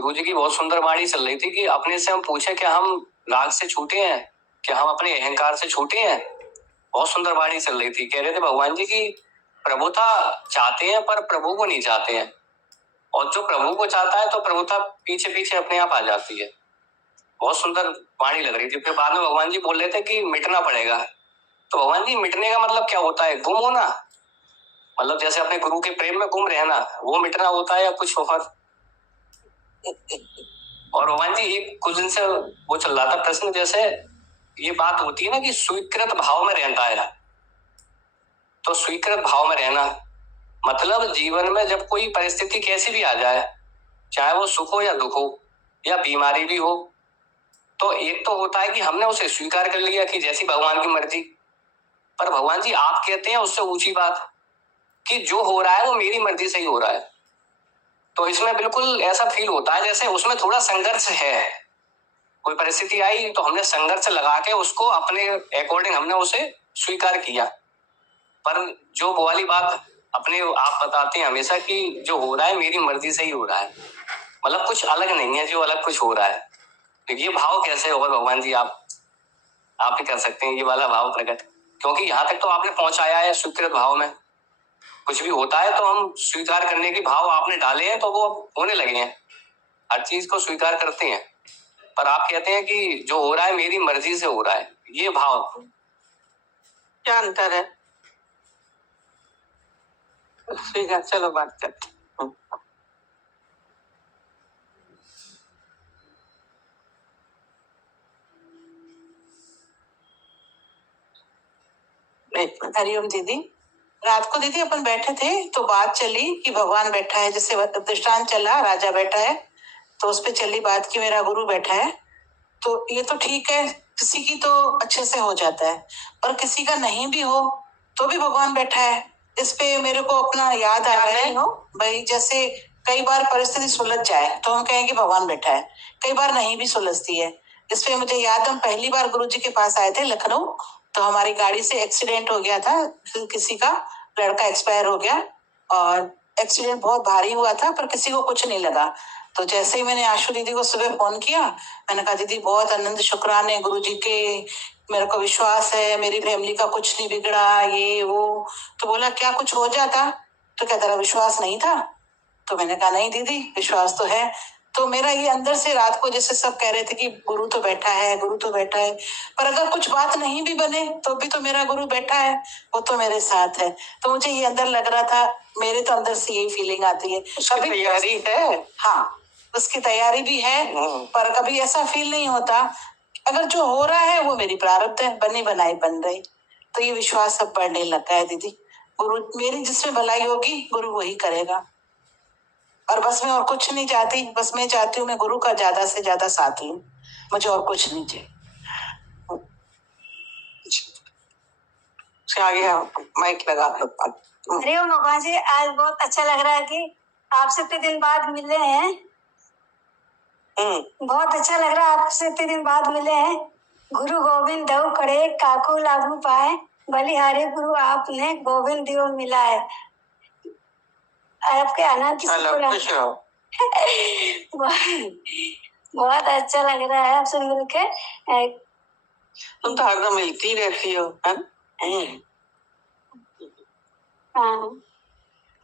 गुरु जी की बहुत सुंदर वाणी चल रही थी कि अपने से हम पूछे कि हम राग से छूटे हैं, कि हम अपने अहंकार से छूटे हैं। बहुत सुंदर वाणी चल रही थी। कह रहे थे भगवान जी की प्रभुता चाहते हैं पर प्रभु को नहीं चाहते हैं, और जो प्रभु को चाहता है तो प्रभुता पीछे पीछे अपने आप आ जाती है। बहुत सुंदर वाणी लग रही थी। फिर बाद में भगवान जी बोल रहे थे कि मिटना पड़ेगा। तो भगवान जी मिटने का मतलब क्या होता है? गुम होना, मतलब जैसे अपने गुरु के प्रेम में गुम रहना, वो मिटना होता है या कुछ और? और भगवान जी एक कुछ दिन से वो चल रहा था प्रश्न, जैसे ये बात होती है ना कि स्वीकृत भाव में रहता है। तो स्वीकृत भाव में रहना मतलब जीवन में जब कोई परिस्थिति कैसी भी आ जाए, चाहे वो सुख हो या दुख हो या बीमारी भी हो, तो एक तो होता है कि हमने उसे स्वीकार कर लिया कि जैसी भगवान की मर्जी। पर भगवान जी आप कहते हैं उससे ऊंची बात कि जो हो रहा है वो मेरी मर्जी से ही हो रहा है। तो इसमें बिल्कुल ऐसा फील होता है जैसे उसमें थोड़ा संघर्ष है। कोई परिस्थिति आई तो हमने संघर्ष लगा के उसको अपने अकॉर्डिंग हमने उसे स्वीकार किया। पर जो वो वाली बात अपने आप बताते हैं हमेशा कि जो हो रहा है मेरी मर्जी से ही हो रहा है, मतलब कुछ अलग नहीं है, जो अलग कुछ हो रहा है। तो ये भाव कैसे होगा भगवान जी? आप ही कर सकते हैं ये वाला भाव प्रकट, क्योंकि यहाँ तक तो आपने पहुंचाया है स्वीकृत भाव में। कुछ भी होता है तो हम स्वीकार करने के भाव आपने डाले हैं तो वो होने लगे हैं, हर चीज को स्वीकार करते हैं। पर आप कहते हैं कि जो हो रहा है मेरी मर्जी से हो रहा है, ये भाव क्या अंतर है? स्वीकार, चलो बात करते हैं। हरिओम दीदी। रात को दीदी अपन बैठे थे तो बात चली कि भगवान बैठा है, जैसे दृष्टांत चला, राजा बैठा है तो उस पे चली बात कि मेरा गुरु बैठा है। तो ये तो ठीक है, किसी की तो अच्छे से हो जाता है, पर किसी का नहीं भी हो तो भी भगवान बैठा है। इस पे मेरे को अपना याद आ रहा है भाई, जैसे कई बार परिस्थिति सुलझ जाए तो हम कहेंगे भगवान बैठा है, कई बार नहीं भी सुलझती है। इस पे मुझे याद, हम पहली बार गुरु जी के पास आए थे लखनऊ, तो हमारी गाड़ी से एक्सीडेंट हो गया था, किसी का लड़का एक्सपायर हो गया और एक्सीडेंट बहुत भारी हुआ था पर किसी को कुछ नहीं लगा। तो जैसे ही मैंने आशु दीदी को सुबह फोन किया, मैंने कहा दीदी बहुत आनंद शुक्राने गुरु जी के, मेरे को विश्वास है मेरी फैमिली का कुछ नहीं बिगड़ा, ये वो। तो बोला क्या कुछ हो जाता? तो क्या तेरा विश्वास नहीं था? तो मैंने कहा नहीं दीदी विश्वास तो है। तो मेरा ये अंदर से रात को जैसे सब कह रहे थे कि गुरु तो बैठा है, गुरु तो बैठा है, पर अगर कुछ बात नहीं भी बने तो भी तो मेरा गुरु बैठा है, वो तो मेरे साथ है। तो मुझे ये अंदर लग रहा था, मेरे तो अंदर से यही फीलिंग आती है। कभी तैयारी है, हाँ उसकी तैयारी भी है, पर कभी ऐसा फील नहीं होता अगर जो हो रहा है वो मेरी प्रारब्ध है, बनी बनाई बन रही। तो ये विश्वास अब बढ़ने लगा है दीदी, गुरु मेरी जिसमें भलाई होगी गुरु वही करेगा। और बस मैं और कुछ नहीं चाहती, बस मैं चाहती हूँ मैं गुरु का ज्यादा से ज्यादा साथ लूं, मुझे और कुछ नहीं चाहिए। आगे माइक लगा लो। अरे भगवान जी, आज बहुत अच्छा लग रहा है कि आपसे इतने दिन बाद मिले हैं। बहुत अच्छा लग रहा है आपसे इतने दिन बाद मिले हैं। गुरु गोविंद दऊ खड़े काकू लागू पाए, बलिहारी गुरु आपने गोविंद दियो मिला है। आपके आनंद की बहुत अच्छा लग रहा है आपसे मिल के। तुम तो हरदम मिलती रहती हो, है? हाँ।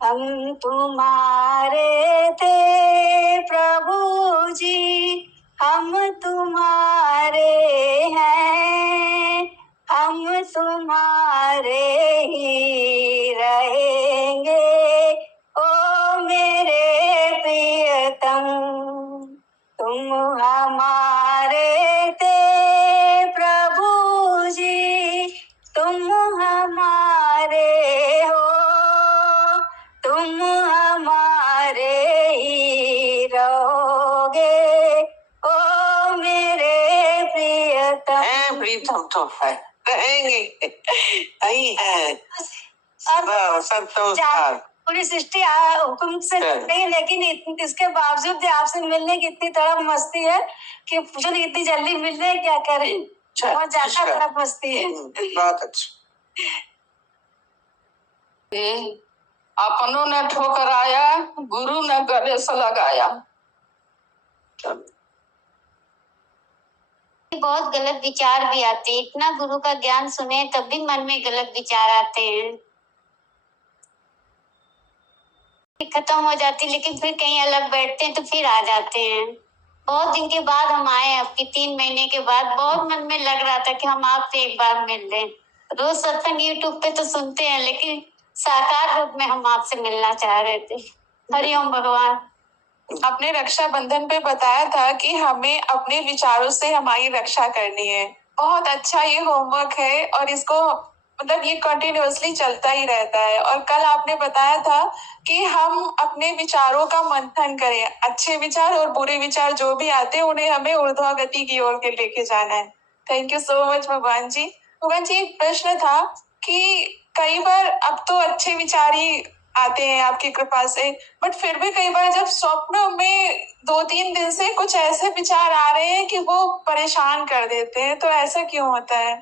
हम तुम्हारे थे प्रभु जी, हम तुम्हारे हैं, हम तुम्हारे ही रहेंगे, ओ मेरे प्रियतम। तुम हमारे थे प्रभु जी, तुम हमारे हो, तुम हमारे ही रहोगे, ओ मेरे प्रियतम। प्रीतम तो है, रहेंगे, यही है सब संस्कार। पूरी सृष्टि हुक्म से नहीं, लेकिन इसके बावजूद आपसे मिलने की इतनी तड़प मस्ती है कि पूछो नहीं इतनी जल्दी मिलने क्या करें, बहुत ज्यादा तड़प मस्ती है। बहुत अच्छा। अपनों ने ठोकराया, गुरु ने गले से लगाया। बहुत गलत विचार भी आते हैं। इतना गुरु का ज्ञान सुने तब भी मन में गलत विचार आते हैं। खत्म हो जाती, लेकिन फिर कहीं अलग बैठते हैं तो फिर आ जाते हैं। बहुत दिन के बाद हम आए, आपकी 3 महीने के बाद बहुत मन में लग रहा था कि हम आपसे एक बार मिल लें। रोज सत्संग यूट्यूब पे तो सुनते हैं, लेकिन साकार रूप में हम आपसे मिलना चाह रहे थे। हरिओम भगवान। आपने रक्षाबंधन पे बताया था कि हमें अपने विचारों से हमारी रक्षा करनी है। बहुत अच्छा ये होमवर्क है और इसको मतलब ये कंटिन्यूअसली चलता ही रहता है। और कल आपने बताया था कि हम अपने विचारों का मंथन करें, अच्छे विचार और बुरे विचार जो भी आते हैं उन्हें हमें ऊर्ध्वगति की ओर के लेके जाना है। थैंक यू सो मच भगवान जी। भगवान जी, एक प्रश्न था कि कई बार अब तो अच्छे विचार ही आते हैं आपकी कृपा से, बट फिर भी कई बार जब स्वप्न में 2-3 दिन से कुछ ऐसे विचार आ रहे हैं कि वो परेशान कर देते हैं, तो ऐसा क्यों होता है?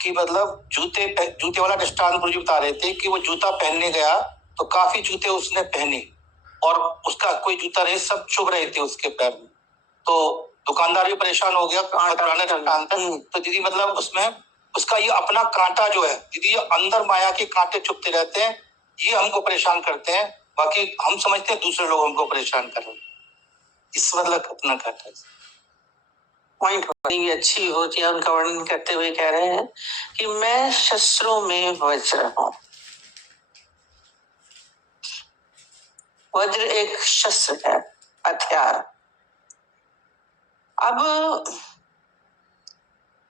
कि मतलब जूते वाला दृष्टांत गुरु जी बता रहे थे कि वो जूता पहनने गया तो काफी जूते उसने पहने और उसका कोई जूता नहीं, सब चुभ रहे थे उसके पैर में। तो दुकानदार भी परेशान हो गया पुराने दृष्टांत। तो दीदी मतलब उसमें उसका ये अपना कांटा जो है दीदी, ये अंदर माया के कांटे चुभते रहते हैं, ये हमको परेशान करते हैं। बाकी हम समझते हैं दूसरे लोग हमको परेशान कर रहे हैं, इस मतलब अपना कांटा। पॉइंट बड़ी अच्छी होती है। उनका वर्णन करते हुए कह रहे हैं कि मैं शस्त्रों में वज्र हूं। वज्र एक शस्त्र है, हथियार। अब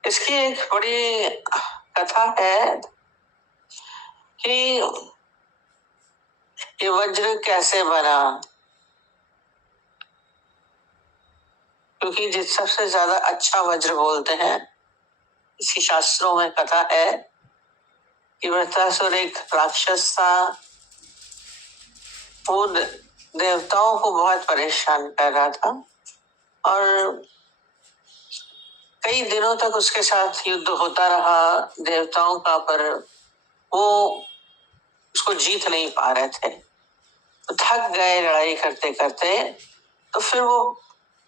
इसकी एक बड़ी कथा है कि ये वज्र कैसे बना, क्योंकि जिस सबसे ज्यादा अच्छा वज्र बोलते हैं, इसी शास्त्रों में कथा है कि वृत्रासुर एक राक्षस था। वो देवताओं को बहुत परेशान कर रहा था और कई दिनों तक उसके साथ युद्ध होता रहा देवताओं का, पर वो उसको जीत नहीं पा रहे थे। तो थक गए लड़ाई करते करते। तो फिर वो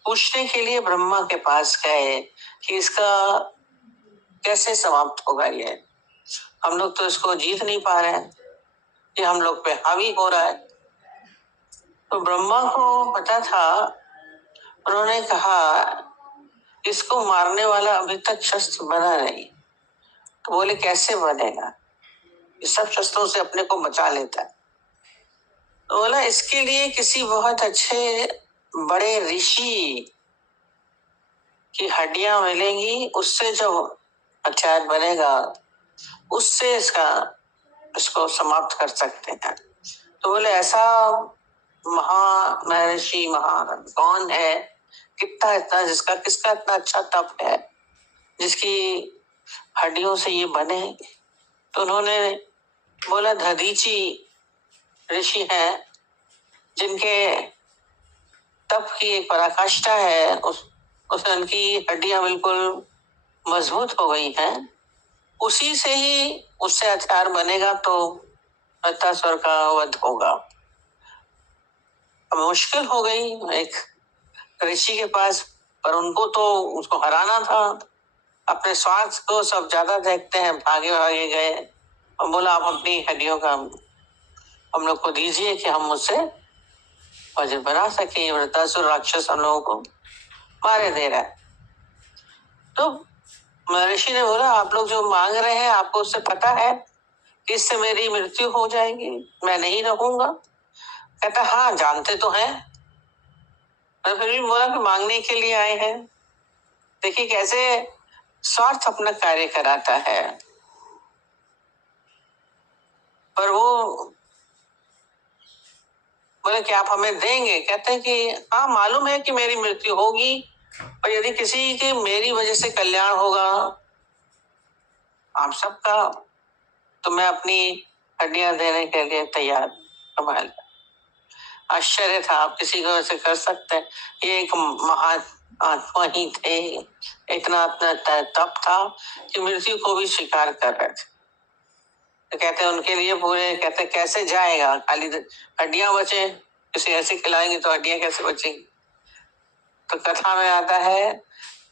पूछने के लिए ब्रह्मा के पास गए कि इसका कैसे समाप्त होगा, ये हम लोग तो इसको जीत नहीं पा रहे हैं, ये हम लोग पे हावी हो रहा है। तो ब्रह्मा को पता था, उन्होंने कहा इसको मारने वाला अभी तक शस्त्र बना नहीं। तो बोले कैसे बनेगा, इस सब शस्त्रों से अपने को बचा लेता है। तो बोला इसके लिए किसी बहुत अच्छे बड़े ऋषि की हड्डियां मिलेंगी, उससे जो हथियार बनेगा उससे इसको समाप्त कर सकते हैं। तो बोले ऐसा महर्षि महान कौन है, कितना इतना किसका इतना अच्छा तप है जिसकी हड्डियों से ये बने। तो उन्होंने बोला दधीची ऋषि हैं जिनके तप की एक पराकाष्ठा है, उससे उनकी हड्डियां बिल्कुल मजबूत हो गई हैं, उसी से ही उससे हथियार बनेगा तो वृत्रासुर का वध होगा। अब मुश्किल हो गई एक ऋषि के पास, पर उनको तो उसको हराना था। अपने स्वार्थ को सब ज्यादा देखते हैं, भागे भागे गए और बोला आप अपनी हड्डियों का हम लोग को दीजिए कि हम उससे वज्र बना सके। वृत्रासुर राक्षस हम लोगों को मारे दे रहा है। तो महर्षि ने बोला आप लोग जो मांग रहे हैं आपको उससे पता है कि इससे मेरी मृत्यु हो जाएगी, मैं नहीं रहूंगा। कहता हाँ जानते तो हैं, पर फिर भी बोला कि मांगने के लिए आए हैं। देखिए कैसे स्वार्थ अपना कार्य कराता है। पर वो बोले कि आप हमें देंगे। कहते हैं कि हाँ मालूम है कि मेरी मृत्यु होगी, पर यदि किसी के मेरी वजह से कल्याण होगा आप सबका, तो मैं अपनी हड्डियां देने के लिए तैयार। कमाल, आश्चर्य था, आप किसी को ऐसे कर सकते हैं। ये एक महान आत्मा ही थे, इतना अपना तप था कि मृत्यु को भी स्वीकार कर रहे थे। तो कहते हैं उनके लिए पूरे, कहते कैसे जाएगा, खाली हड्डियां बचे, किसी ऐसे खिलाएंगे तो हड्डियां कैसे बचेंगी। तो कथा में आता है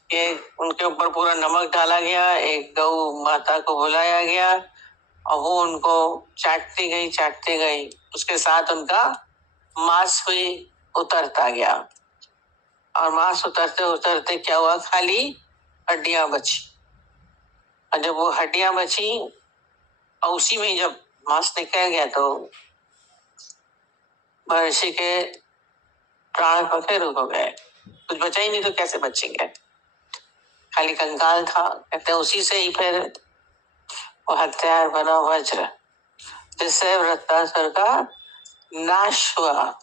कि उनके ऊपर पूरा नमक डाला गया, एक गौ माता को बुलाया गया और वो उनको चाटती गई, उसके साथ उनका मांस भी उतरता गया और मांस उतरते उतरते क्या हुआ, खाली हड्डियां बची। और जब वो हड्डियां बची और उसी में जब मांस निकल गया तो महर्षि के प्राण पखे रुक हो गए, कुछ बचा ही नहीं, तो कैसे बचेंगे, खाली कंकाल था। कहते हैं उसी से ही फिर वो हथियार बना वज्र, जिससे वृत्रासुर का नाश हुआ।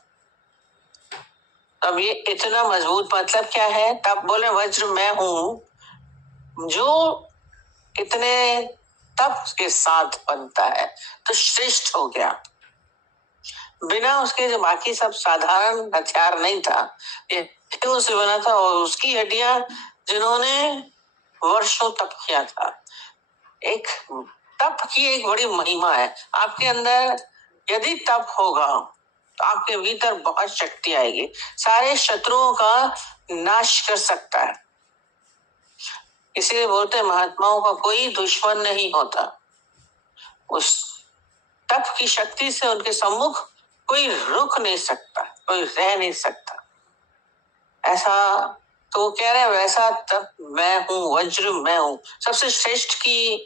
अब ये इतना मजबूत मतलब क्या है, तब बोले वज्र मैं हूं, जो इतने तप के साथ बनता है तो श्रेष्ठ हो गया। बिना उसके जो बाकी सब साधारण हथियार नहीं था, ये से बना था और उसकी हड्डियां जिन्होंने वर्षों तप किया था। एक तप की एक बड़ी महिमा है। आपके अंदर यदि तप होगा तो आपके भीतर बहुत शक्ति आएगी, सारे शत्रुओं का नाश कर सकता है। इसीलिए बोलते हैं महात्माओं का कोई दुश्मन नहीं होता, उस तप की शक्ति से उनके सम्मुख कोई रुक नहीं सकता, कोई रह नहीं सकता। ऐसा तो वो कह रहे हैं, वैसा तप मैं हूं, वज्र मैं हूं, सबसे श्रेष्ठ की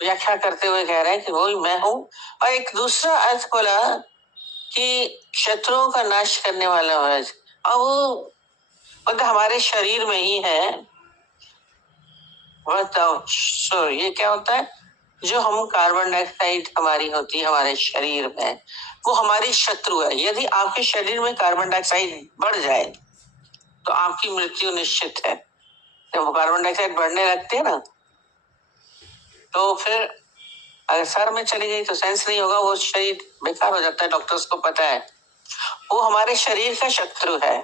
व्याख्या करते हुए कह रहे हैं कि वही मैं हूं। और एक दूसरा अर्थ बोला कि शत्रुओं का नाश करने वाला वज्र, और वो मतलब हमारे शरीर में ही है। बताओ ये क्या होता है, जो हम कार्बन डाइऑक्साइड हमारी होती है हमारे शरीर में, वो हमारी शत्रु है। यदि आपके शरीर में कार्बन डाइऑक्साइड बढ़ जाए तो आपकी मृत्यु निश्चित है। जब कार्बन डाइऑक्साइड बढ़ने लगती है ना, तो फिर अगर सर में चली गई तो सेंस नहीं होगा, वो शरीर बेकार हो जाता है, डॉक्टर्स को पता है। वो हमारे शरीर का शत्रु है।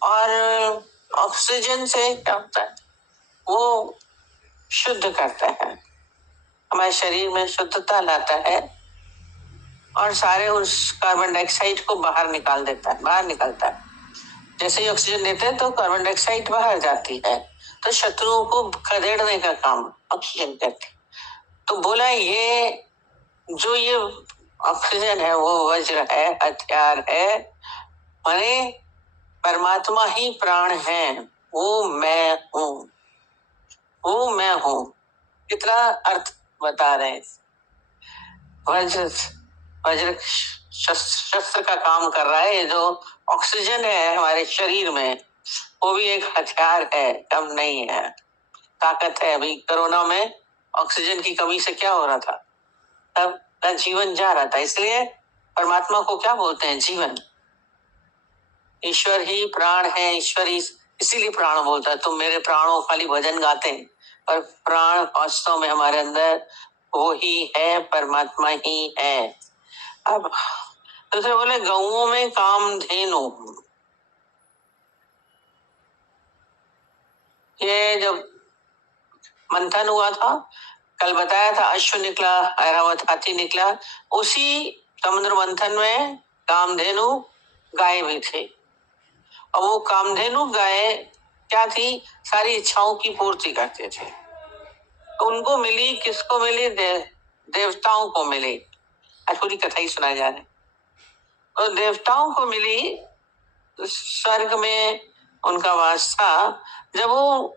और ऑक्सीजन से क्या होता है, वो शुद्ध करता है, हमारे शरीर में शुद्धता लाता है और सारे उस कार्बन डाइऑक्साइड को बाहर निकाल देता है, बाहर निकालता है। जैसे ही ऑक्सीजन देते हैं तो कार्बन डाइऑक्साइड बाहर जाती है, तो शत्रुओं को खदेड़ने का काम ऑक्सीजन करती है। तो बोला ये जो ये ऑक्सीजन है वो वज्र है, हथियार है, माने परमात्मा ही प्राण है, वो मैं हूं, वो मैं हूं। कितना अर्थ बता रहे हैं। वज्र वज्र शस्त्र का काम कर रहा है। जो ऑक्सीजन है हमारे शरीर में वो भी एक हथियार है, कम नहीं है, ताकत है। अभी कोरोना में ऑक्सीजन की कमी से क्या हो रहा था, तब का जीवन जा रहा था। इसलिए परमात्मा को क्या बोलते हैं, जीवन। ईश्वर ही प्राण है, ईश्वर ही इसीलिए प्राण बोलता है। तुम मेरे प्राणों खाली भजन गाते हैं, पर प्राण वास्तव में हमारे अंदर वो ही है, परमात्मा ही है। अब दूसरे बोले गौओं में कामधेनु, ये जब मंथन हुआ था, कल बताया था, अश्व निकला, ऐरावत हाथी निकला, उसी समुद्र मंथन में कामधेनु गाय भी थी। और वो कामधेनु गाय क्या थी, सारी इच्छाओं की पूर्ति करते थे। तो उनको मिली, किसको मिली, देवताओं को मिली। आज पूरी कथा ही सुनाई जा रही है। और देवताओं को मिली, तो स्वर्ग में उनका वास था। जब वो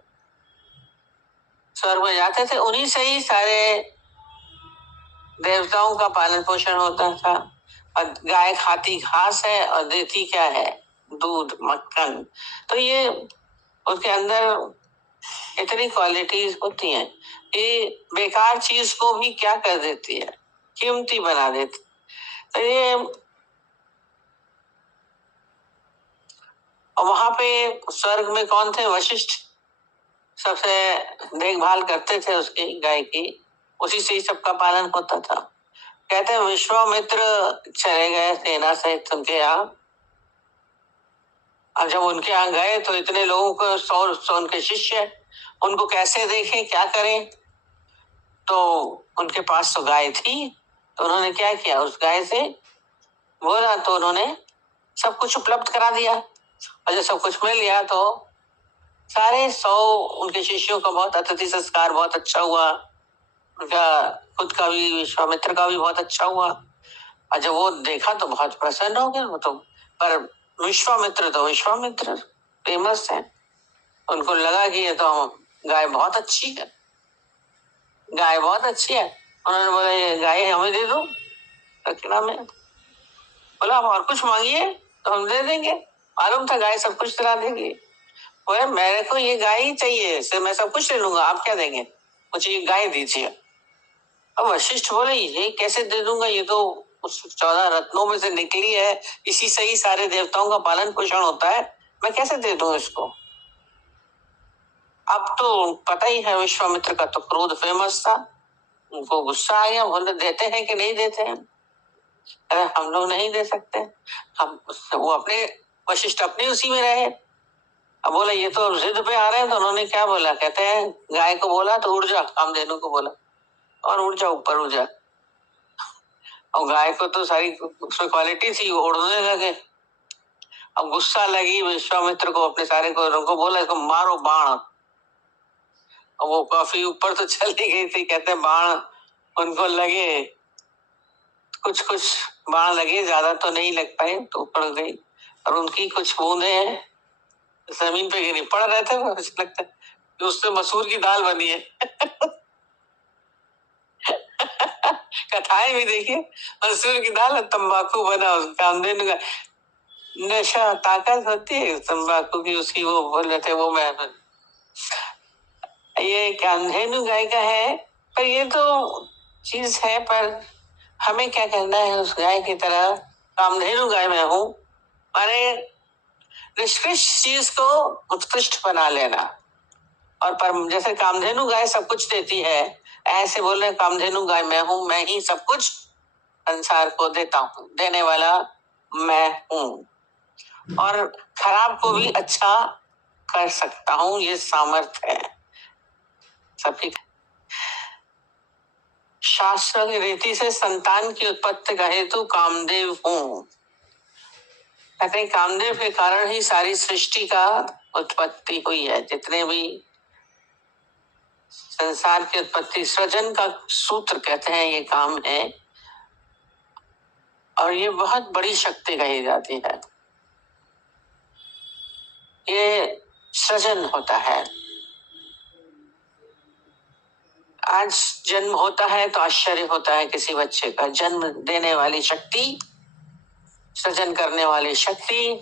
स्वर्ग में जाते थे, उन्हीं से ही सारे देवताओं का पालन पोषण होता था। और गाय खाती घास है और देती क्या है, दूध, मक्खन। तो ये उसके अंदर इतनी क्वालिटीज होती हैं, ये बेकार चीज को भी क्या कर देती है, कीमती बना देती। तो ये और वहां पे स्वर्ग में कौन थे, वशिष्ठ सबसे देखभाल करते थे उसकी, गाय की, उसी से ही सबका पालन होता था। कहते हैं विश्वामित्र चले गए सेना सहित उनके यहाँ। और जब उनके यहाँ गए तो इतने लोगों को, 100 उनके शिष्य, उनको कैसे देखें, क्या करें। तो उनके पास तो गाय थी, तो उन्होंने क्या किया, उस गाय से बोला तो उन्होंने सब कुछ उपलब्ध करा दिया। और जब सब कुछ मिल गया तो सारे 100 उनके शिष्यों का बहुत अतिथि संस्कार बहुत अच्छा हुआ, उनका खुद का भी, विश्वामित्र का भी बहुत अच्छा हुआ। और जब वो देखा तो बहुत प्रसन्न हो गए वो तो। पर विश्वामित्र फेमस है, उनको लगा कि ये तो गाय बहुत अच्छी है, गाय बहुत अच्छी है। उन्होंने बोला ये गाय हमें दे दो दक्षिणा में। बोला आप और कुछ मांगिए तो हम दे देंगे, मालूम था गाय सब कुछ दिला देगी। बोले मेरे को ये गाय ही चाहिए, इससे मैं सब कुछ ले लूंगा, आप क्या देंगे, मुझे ये गाय दीजिए। अब वशिष्ठ बोले ये कैसे दे दूंगा, ये तो उस 14 रत्नों में से निकली है, इसी से ही सारे देवताओं का पालन पोषण होता है, मैं कैसे दे दूं इसको। अब तो पता ही है विश्वामित्र का तो क्रोध फेमस था, उनको गुस्सा आ गया, बोले देते हैं कि नहीं देते हैं। अरे हम लोग नहीं दे सकते, हम वो अपने वशिष्ठ अपने उसी में रहे। अब बोला ये तो जिद पे आ रहे हैं, तो उन्होंने क्या बोला, कहते हैं गाय को बोला तो उड़ जा, कामधेनु को बोला और उड़ जा, ऊपर उड़ जा। और गाय को तो सारी उसमें क्वालिटी थी, वो उड़ने लगे। अब गुस्सा लगी विश्वामित्र को, अपने सारे को उनको बोला इसको मारो बाण। और वो काफी ऊपर तो चली गई थी, कहते हैं बाण उनको लगे, कुछ बाण लगे, ज्यादा तो नहीं लग पाए, तो ऊपर गई और उनकी कुछ बूंदे जमीन पे गिरी, पड़ रहे थे, मुझे लगता है कि उससे मसूर की दाल बनी है। कथाएं भी देखिए, मसूर की दाल और तंबाकू बना, कामधेनु का नशा ताकत होती है तंबाकू की, उसकी वो बोल रहे थे वो मैं ये कामधेनु गाय का है। पर ये तो चीज है, पर हमें क्या करना है उस गाय की तरह, कामधेनु गाय में हूं, माने निष्कृष्ट चीज को उत्कृष्ट बना लेना। और पर जैसे कामधेनु गाय सब कुछ देती है, ऐसे बोल रहे कामधेनु गाय मैं हूं, मैं ही सब कुछ संसार को देता हूं, देने वाला मैं हूं, और खराब को भी अच्छा कर सकता हूं, ये सामर्थ्य है सबकी। शास्त्र की रीति से संतान की उत्पत्ति का हेतु कामदेव हूं, कहते हैं कामदेव के कारण ही सारी सृष्टि का उत्पत्ति हुई है। जितने भी संसार की उत्पत्ति, सृजन का सूत्र कहते हैं ये काम है, और ये बहुत बड़ी शक्ति कही जाती है। ये सृजन होता है। आज जन्म होता है तो आश्चर्य होता है किसी बच्चे का, जन्म देने वाली शक्ति, सृजन करने वाली शक्ति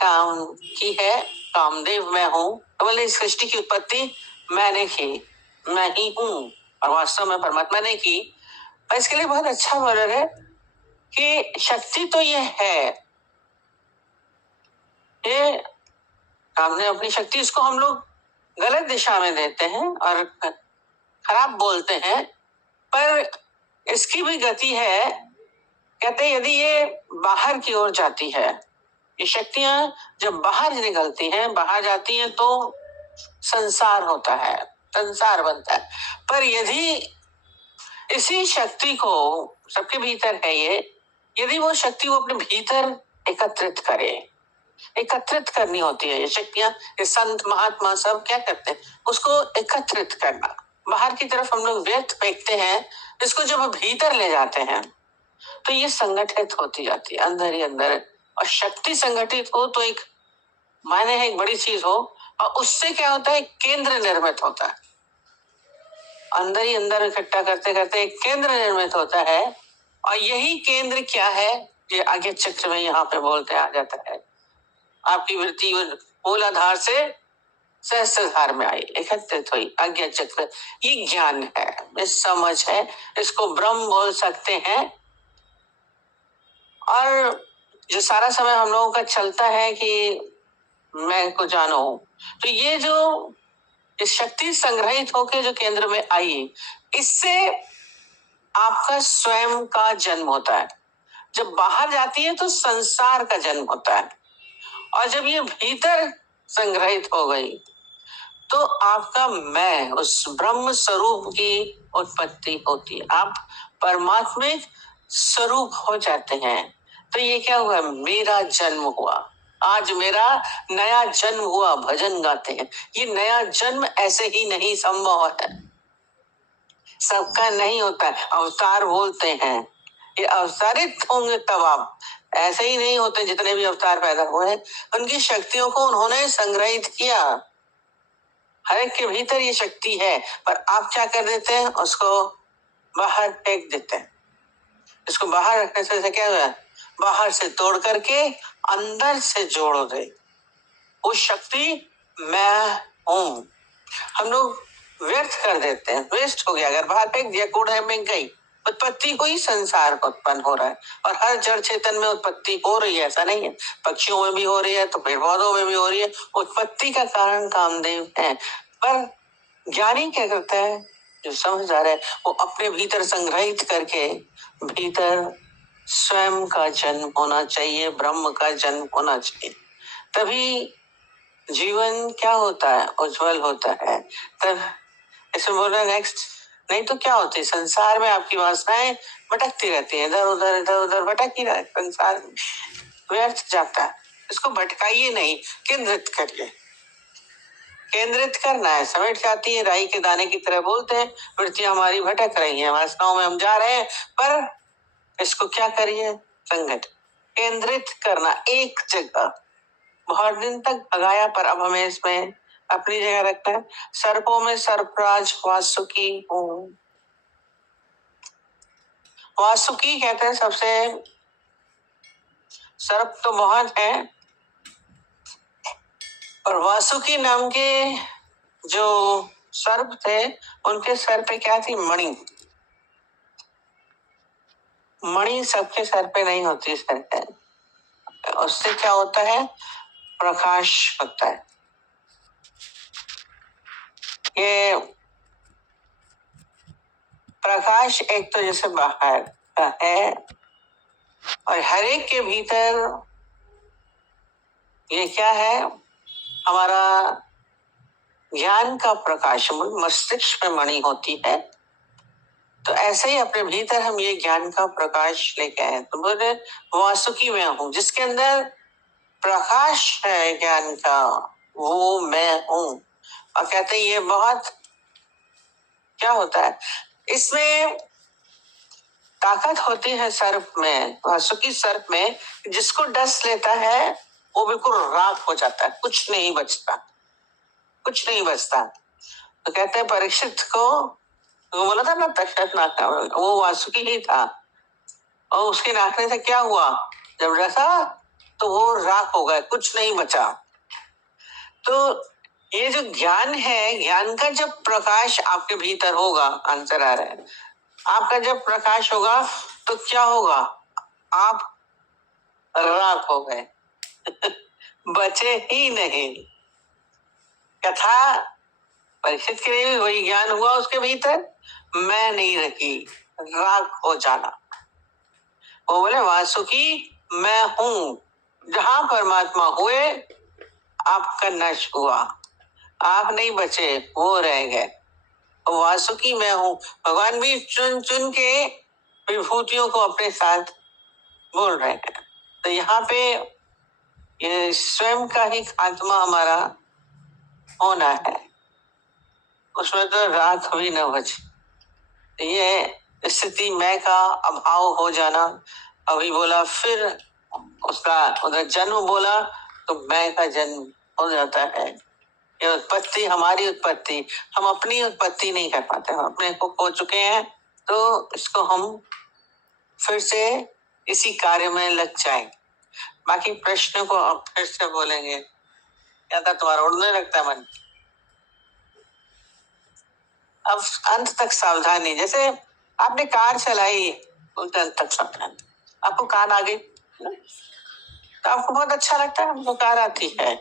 काम की है, कामदेव मैं हूं। तो बोले इस सृष्टि की उत्पत्ति मैंने की, मैं ही हूं, और वास्तव में परमात्मा ने की। और इसके लिए बहुत अच्छा वर्णन है कि शक्ति तो ये है, ये कामदेव अपनी शक्ति, इसको हम लोग गलत दिशा में देते हैं और खराब बोलते हैं, पर इसकी भी गति है। कहते हैं यदि ये बाहर की ओर जाती है, ये शक्तियां जब बाहर निकलती हैं, बाहर जाती हैं, तो संसार होता है, संसार बनता है। पर यदि इसी शक्ति को, सबके भीतर है ये, यदि वो शक्ति वो अपने भीतर एकत्रित करे, एकत्रित करनी होती है ये शक्तियां, ये संत महात्मा सब क्या करते हैं, उसको एकत्रित करना। बाहर की तरफ हम लोग व्यर्थ फेंकते हैं, इसको जब भीतर ले जाते हैं तो ये संगठित होती जाती है अंदर ही अंदर। और शक्ति संगठित हो तो एक माने है, एक बड़ी चीज हो, और उससे क्या होता है, केंद्र निर्मित होता है, अंदर ही अंदर इकट्ठा करते करते एक केंद्र निर्मित होता है। और यही केंद्र क्या है, ये आगे चक्र में यहाँ पे बोलते आ जाता है, आपकी वृत्ति मूलाधार से सहस्त्रधार में आई, एकत्रित हुई, आज्ञा चक्र, ये ज्ञान है, ये समझ है, इसको ब्रह्म बोल सकते हैं। और जो सारा समय हम लोगों का चलता है कि मैं को जानो, तो ये जो इस शक्ति संग्रहित होकर जो केंद्र में आई, इससे आपका स्वयं का जन्म होता है। जब बाहर जाती है तो संसार का जन्म होता है, और जब ये भीतर संग्रहित हो गई तो आपका मैं, उस ब्रह्म स्वरूप की उत्पत्ति होती है, आप परमात्मिक स्वरूप हो जाते हैं। तो ये क्या हुआ, मेरा जन्म हुआ, आज मेरा नया जन्म हुआ, भजन गाते हैं। ये नया जन्म ऐसे ही नहीं संभव है, सबका नहीं होता है। अवतार बोलते हैं, ये अवतारित होंगे तब आप, ऐसे ही नहीं होते। जितने भी अवतार पैदा हुए हैं उनकी शक्तियों को उन्होंने संग्रहित किया, हर एक के भीतर ये शक्ति है, पर आप क्या कर देते हैं, उसको बाहर फेंक देते हैं। इसको बाहर रखने से क्या हुआ, बाहर से तोड़ करके अंदर से जोड़ो दे। वो शक्ति मैं हूं, हम लोग व्यर्थ कर देते हैं, वेस्ट हो गया। अगर बाहर फेंक दिया, कूड़े में गई, उत्पत्ति हुई, संसार का उत्पन्न हो रहा है। और हर जड़ चेतन में उत्पत्ति हो रही है, ऐसा नहीं है। पक्षियों में भी हो रही है, तो पेड़ पौधों में भी हो रही है। उत्पत्ति का कारण कामदेव है। पर ज्ञानी क्या करता है, जो समझदार है, वो अपने भीतर संग्रहित करके, भीतर स्वयं का जन्म होना चाहिए, ब्रह्म का जन्म होना चाहिए, तभी जीवन क्या होता है, उज्जवल होता है। तब इसमें बोल रहे नेक्स्ट, नहीं तो क्या होती है, संसार में आपकी वासनाएं भटकती रहती है, इधर उधर इधर उधर भटक ही रहा है, संसार में व्यर्थ जाता है। इसको भटकाइए नहीं, केंद्रित करिए। केंद्रित करना है, समेट जाती है, राई के दाने की तरह बोलते हैं, वृत्तियां हमारी भटक रही हैं, वासनाओं में हम जा रहे हैं, पर इसको क्या करिए, संगत केंद्रित करना एक जगह। बहुत दिन तक भगाया, पर अब हमें इसमें अपनी जगह रखना है। सर्पों में सर्पराज वासुकी हूं। वासुकी कहते हैं सबसे, सर्प तो बहुत है, और वासुकी नाम के जो सर्प थे, उनके सर पे क्या थी, मणि। मणि सबके सर पे नहीं होती, सर पे उससे क्या होता है, प्रकाश होता है। ये प्रकाश एक तो जैसे बाहर का है, और हर एक के भीतर ये क्या है, हमारा ज्ञान का प्रकाश, मस्तिष्क में मणि होती है। तो ऐसे ही अपने भीतर हम ये ज्ञान का प्रकाश लेके आए। तो बोले वासुकी मैं हूं, जिसके अंदर प्रकाश है ज्ञान का, वो मैं हूं। और कहते हैं ये बहुत क्या होता है, इसमें ताकत होती है सर्प में, वासुकी सर्प में, जिसको डस लेता है वो बिल्कुल राख हो जाता है, कुछ नहीं बचता, कुछ नहीं बचता। तो कहते हैं परीक्षित को, वो बोला था ना तक्षक नाका, वो वासुकी ही था, और उसके नाकने से क्या हुआ, जब डसा तो वो राख हो गए, कुछ नहीं बचा। तो ये जो ज्ञान है, ज्ञान का जब प्रकाश आपके भीतर होगा, आंसर आ रहा है, आपका जब प्रकाश होगा तो क्या होगा, आप राख हो गए बचे ही नहीं। कथा परीक्षित के लिए भी वही ज्ञान हुआ, उसके भीतर मैं नहीं रखी, राख हो जाना। वो बोले वासुकी मैं हूं, जहां परमात्मा हुए आपका नष्ट हुआ, आप नहीं बचे, वो रह गए। वासुकी मैं हूं, भगवान भी चुन चुन के विभूतियों को अपने साथ बोल रहे हैं। तो यहाँ पे ये स्वयं का ही आत्मा हमारा होना है, उसमें तो राख भी न बचे। ये स्थिति मैं का अभाव हो जाना। अभी बोला, फिर उसका उधर जन्म बोला, तो मैं का जन्म हो जाता है। ये उत्पत्ति, हमारी उत्पत्ति, हम अपनी उत्पत्ति नहीं कर पाते, हम अपने को खो चुके हैं। तो इसको हम फिर से इसी कार्य में लग जाएंगे। बाकी प्रश्न को आप फिर से बोलेंगे, क्या था तुम्हारा उड़ने लगता है मन। अब अंत तक सावधानी, जैसे आपने कार चलाई, उनके अंत तक सावधानी, आपको कार आ गई तो आपको बहुत अच्छा लगता है, हमको कार आती है।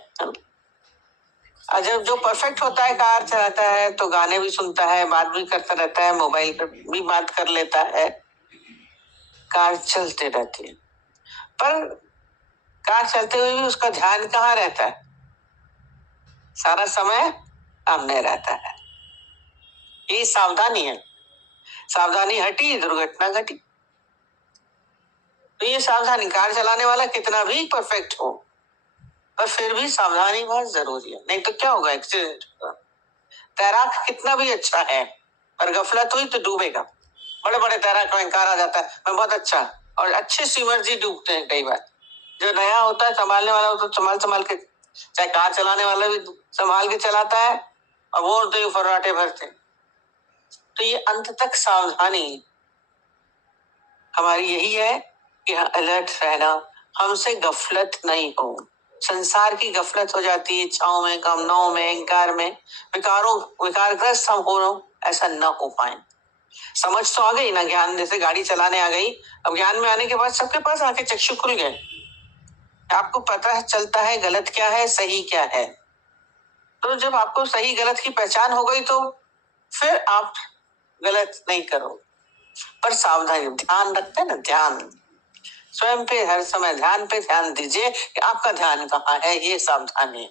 और जब जो परफेक्ट होता है, कार चलाता है तो गाने भी सुनता है, बात भी करता रहता है, मोबाइल पर भी बात कर लेता है, कार चलते रहती है। पर कार चलते हुए भी उसका ध्यान कहाँ रहता है, सारा समय सामने रहता है। ये सावधानी है, सावधानी हटी दुर्घटना घटी। तो ये सावधानी, कार चलाने वाला कितना भी परफेक्ट हो, पर फिर भी सावधानी बहुत जरूरी है, नहीं तो क्या होगा, एक्सीडेंट होगा। तैराक कितना भी अच्छा है पर गफलत हुई तो डूबेगा। बड़े बड़े तैराक में इंकार आ जाता है मैं बहुत अच्छा, और अच्छे स्विमर जी डूबते हैं कई बार। जो नया होता है संभालने वाला, वो तो संभाल संभाल के, चाहे कार चलाने वाला भी संभाल के चलाता है, और वो तो फर्राटे भरते। तो ये अंत तक सावधानी हमारी यही है कि अलर्ट रहना, हमसे गफलत नहीं हो। संसार की गफलत हो जाती है इच्छाओं में, कामनाओं में, अहंकार में, विकारग्रस्त हम हो, ऐसा न हो पाए। समझ तो आ गई ना, ज्ञान जैसे गाड़ी चलाने आ गई, अब ज्ञान में आने के बाद सबके पास आके चक्षु खुल गए, आपको पता है चलता है गलत क्या है सही क्या है। तो जब आपको सही गलत की पहचान हो गई तो फिर आप गलत नहीं करो, पर सावधानी, ध्यान रखते हैं ना, ध्यान स्वयं पे हर समय ध्यान पे ध्यान दीजिए कि आपका ध्यान कहाँ है, ये सावधानी।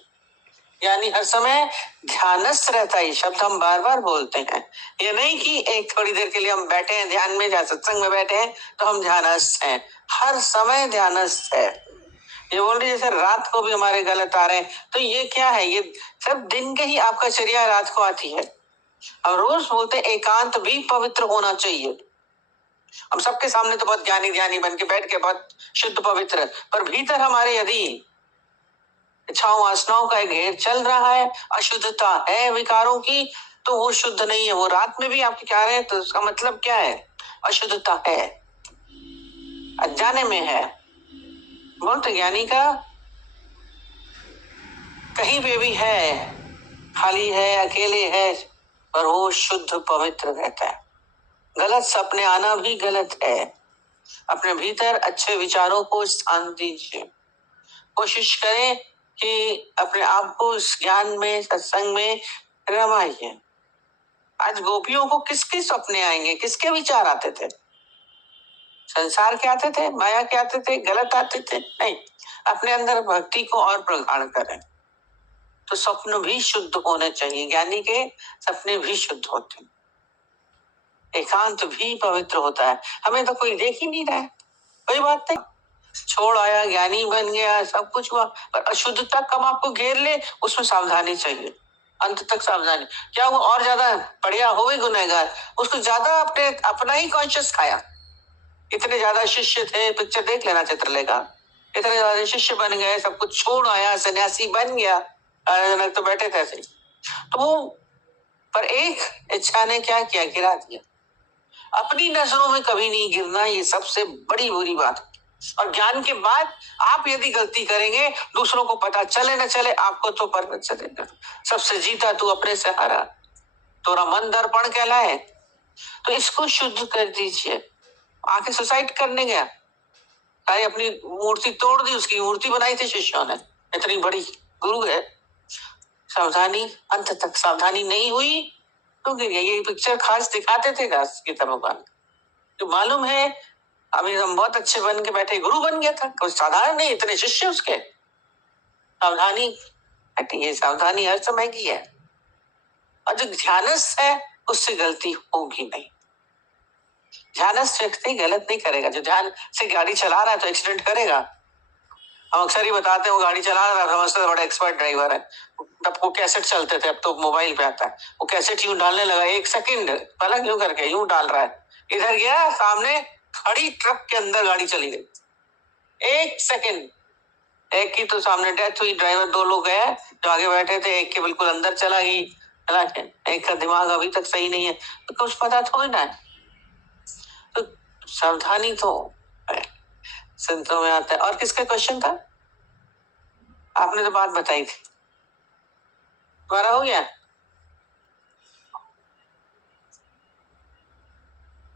यानी हर समय ध्यानस्थ रहता है, शब्द हम बार बार बोलते हैं। ये नहीं कि एक थोड़ी देर के लिए हम बैठे हैं ध्यान में, या सत्संग में बैठे हैं तो हम ध्यानस्थ हैं, हर समय ध्यानस्थ है। ये बोल रही जैसे रात को भी हमारे गलत आ रहे हैं, तो ये क्या है, ये सब दिन के ही आपका चर्या रात को आती है। हम रोज बोलते एकांत भी पवित्र होना चाहिए। हम सबके सामने तो बहुत ज्ञानी ध्यानी बन के बैठ के बहुत शुद्ध पवित्र, पर भीतर हमारे यदि इच्छाओं वासनाओं का एक घेर चल रहा है, अशुद्धता है विकारों की, तो वो शुद्ध नहीं है। वो रात में भी आपके क्या रहे, तो उसका मतलब क्या है, अशुद्धता है, अनजाने में है। बोलते ज्ञानी का कहीं पे भी है, खाली है, अकेले है, पर वो शुद्ध पवित्र रहता है। गलत सपने आना भी गलत है। अपने भीतर अच्छे विचारों को स्थान दीजिए, कोशिश करें कि अपने आप को इस ज्ञान में, सत्संग में रमाइए। आज गोपियों को किसके सपने आएंगे, किसके विचार आते थे, संसार के आते थे, माया के आते थे, गलत आते थे? नहीं, अपने अंदर भक्ति को और प्रगाढ़ करें तो स्वप्न भी शुद्ध होने चाहिए। ज्ञानी के सपने भी शुद्ध होते हैं, एकांत भी पवित्र होता है। हमें तो कोई देख ही नहीं रहा है, कोई बात नहीं, छोड़ आया, ज्ञानी बन गया, सब कुछ हुआ, पर अशुद्धता कब आपको घेर ले, उसमें सावधानी चाहिए, अंत तक सावधानी। क्या वो और ज्यादा बढ़िया हो गई गुनहगार, उसको ज्यादा अपना ही कॉन्शियस खाया। इतने ज्यादा शिष्य थे, पिक्चर देख लेना चित्रलेखा, इतने ज्यादा शिष्य बन गए, सब कुछ छोड़ आया, सन्यासी बन गया, जनक तो बैठे थे ऐसे। तो वो पर एक इच्छा ने क्या किया, गिरा दिया। अपनी नजरों में कभी नहीं गिरना, ये सबसे बड़ी बुरी बात है। और ज्ञान के बाद आप यदि गलती करेंगे, दूसरों को पता चले न चले, आपको तो पर चलेगा। सबसे जीता तू अपने से हारा, तोरा मन दर्पण कहलाए। तो इसको शुद्ध कर दीजिए। आके सुसाइड करने गया, सारी अपनी मूर्ति तोड़ दी, उसकी मूर्ति बनाई थी शिष्यों ने, इतनी बड़ी गुरु है। सावधानी, अंत तक सावधानी नहीं हुई तो गिर गया। ये पिक्चर खास दिखाते थे गीता भगवान, तो मालूम है अभी हम बहुत अच्छे बन के बैठे, गुरु बन गया था, कोई साधारण नहीं, इतने शिष्य उसके। सावधानी, ये सावधानी हर समय की है। और जो ध्यानस्थ है उससे गलती होगी नहीं। ध्यानस्थ व्यक्ति गलत नहीं करेगा। जो ध्यान से गाड़ी चला रहा है तो एक्सीडेंट करेगा। हम अक्सर ही बताते हैं वो गाड़ी चला रहा है, समझते बड़ा एक्सपर्ट ड्राइवर है। तब वो कैसेट चलते थे, अब तो मोबाइल पे आता है। वो कैसेट यूं डालने लगा, 1 सेकंड पहला यूं करके यूं डाल रहा है, इधर गया, सामने खड़ी ट्रक के अंदर गाड़ी चली गई। 1 सेकंड, एक की तो सामने डेथ हुई, ड्राइवर, 2 लोग गए जो आगे बैठे थे, एक के बिल्कुल अंदर चला गई, एक का दिमाग अभी तक सही नहीं है, तो कुछ पता थोड़ी ना है। तो सावधानी तो है, संतों में आता है। और किसका क्वेश्चन था? आपने तो बात बताई थी, तुम्हारा हो गया?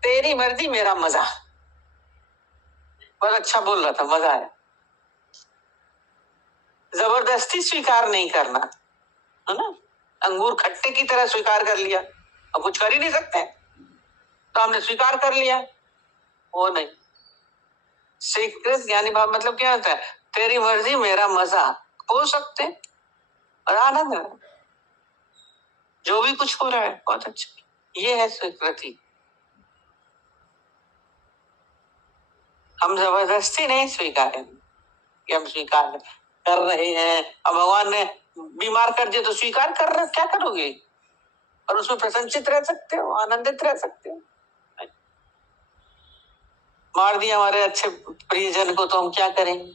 तेरी मर्जी मेरा मजा, बहुत अच्छा बोल रहा था, मजा आया। जबरदस्ती स्वीकार नहीं करना, है ना। अंगूर खट्टे की तरह स्वीकार कर लिया, अब कुछ कर ही नहीं सकते, तो हमने स्वीकार कर लिया, वो नहीं। स्वीकृत ज्ञानी भाव मतलब क्या होता है? तेरी मर्जी मेरा मजा, हो सकते और आनंद है, जो भी कुछ हो रहा है बहुत अच्छा, ये है स्वीकृति। हम जबरदस्ती नहीं स्वीकारें, हम स्वीकार करें। कर रहे हैं। अब भगवान ने बीमार कर दिया तो स्वीकार कर रहे, क्या करोगे? और उसमें प्रसन्नचित रह सकते हो, आनंदित रह सकते हो। मार दिया हमारे अच्छे प्रियजन को तो हम क्या करेंगे?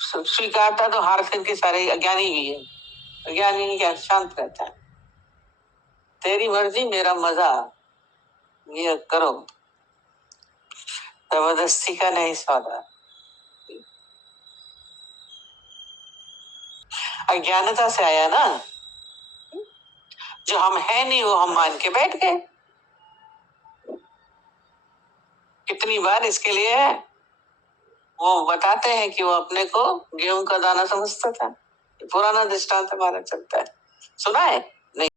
स्वीकारता तो हार फिर के सारे अज्ञानी भी है, अज्ञानी क्या शांत रहता है। तेरी मर्जी मेरा मजा, ये करो, जबरदस्ती का नहीं सौदा। अज्ञानता से आया ना, जो हम है नहीं वो हम मान के बैठ गए। कितनी बार इसके लिए वो बताते हैं कि वो अपने को गेहूं का दाना समझता था। पुराना दृष्टांत हमारा चलता है, सुना है।